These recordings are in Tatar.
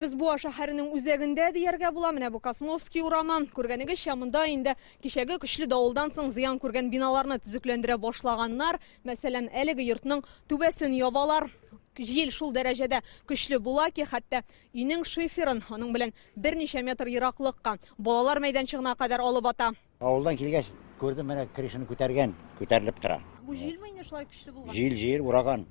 Biz Буа шәһәренең үзәгендә дияргә була, менә бу Космовский урамы. Күргәнегез шамында инде кичәге көчле давылдан соң зыян күргән биналарны төзекләндерә башлаганнар. Мәсәлән, әлеге йортның түбәсен ябалар. Җил шул дәрәҗәдә көчле була ки, хәтта өйнең шиферын аның белән берничә метр ераклыкка, балалар мәйданчыгына кадәр алып ата. Авылдан килгәч, күрдем, менә крышаны күтәрелеп тора. Бу җилме инде шулай көчле булган? Җил, ураган.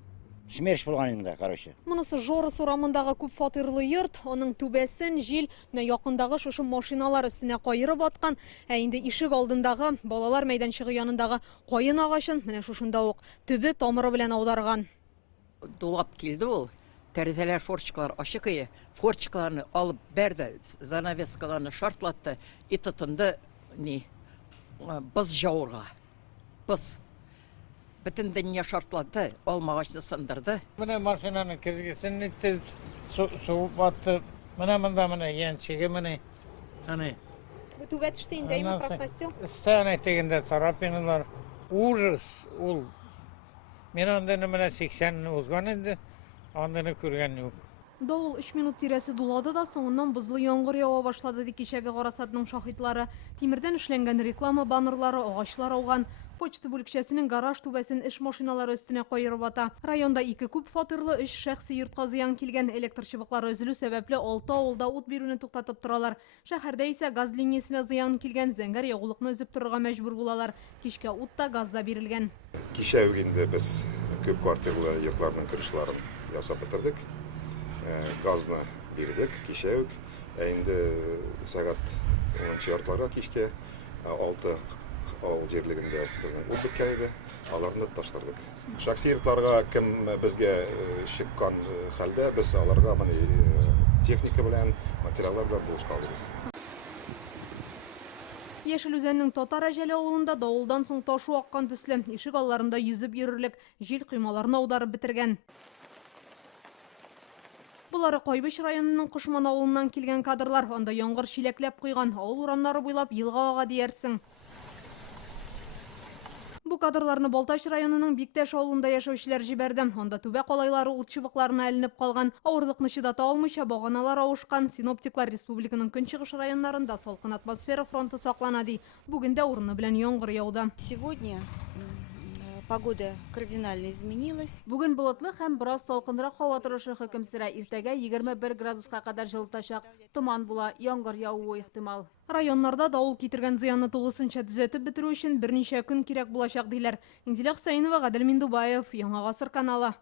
Смерч булган инде, короче. Монысы Жорыс урамындагы күп фатирлы йорт, аның түбәсен җил менә якындагы шушы машиналар өстенә кайырып аткан, ә инде ишек алдындагы балалар мәйданчыгы янындагы каен агачын менә шушында ук төбе тамыры белән аударган. Dolap kildi ol. Terzeler forçikalar açık iyi. Forçikalarını alıp berdi. Zanaveskalarını şartlattı. İtıtındı ni bız javurga. Bız. Bütün dünya şartladı. Olmağaçını sındırdı. Buna maşinanın kizgisini itti. Soğuk battı. Buna yençegi hani. Bu түбәт штейндәйме проктасyon? İstene eteginde tarapinalar. Ужас ул. Мен андыны менә 80-ни узган инде. Андыны күргән юк. Давыл 3 минут тирәсе дулады да соңыннан бозлы яңгыр ява башлады ди кичәге Гарасатның шаһитлары. Тимердән эшләнгән реклама баннерлары, агачлар ауган. Почта бүлекчәсенең гараж түбәсен эш машиналары өстенә кайырып ата. Районда 2 күп фатирлы 3 шәхси йортка зыян килгән, электр чыбыклары өзелү сәбәпле 6 авылда ут бирүне туктатып торалар. Шәһәрдә исә газ линиясенә зыян килгән, зәңгәр ягулыкны өзеп торырга мәҗбүр булалар. Кичкә ут та, газ да бирелгән. Кичә инде без күп квартирлы йортларның кырышларын ясап бетердек. Газны бирдек кичә үк. Инде сәгать 10 яртларга кичкә 6 авыл җирлегендә безнең ут биткән иде. Аларны таштырдык. Шәхси йортларга кем безгә чыккан хәлдә без аларга техника белән, материаллар белән булышка алдыбыз. Яшел үзәннең Татар Әҗәле авылында давылдан соң ташу аккан төсле ишек алларында йөзеп йөрерлек җил коймаларны аударып бетергән. Булары Кайбыш районының Кушман авылыннан килгән кадрлар, анда яңгыр чиләкләп куйган, авыл урамнары буйлап елга ага диярсең. Бу кадрларны Балтач районының Биктәш авылында яшәүчеләр җибәрде. Анда түбә калайлары ут чыбыкларына әленеп калган, авырлыкны чыдата алмыйча баганалар авышкан. Синоптиклар республиканың көнчыгыш районнарында салкын атмосфера фронты саклана ди. Бүген дә урыны белән яңгыр яуды. Сегодня погода кардинально изменилась. Бүген болытлы һәм бераз салкынрак һава торышы хөкем сөрә. Иртәгә 21 градуска кадәр җылытачак. Томан була, яңгыр яуы ихтимал. Районнарда давыл китергән зыянны тулысынча төзәтеп бетерү өчен берничә көн кирәк булачак диләр. Инзилә Хусаинова, Гадел Миндубаев, Яңа Гасыр каналы.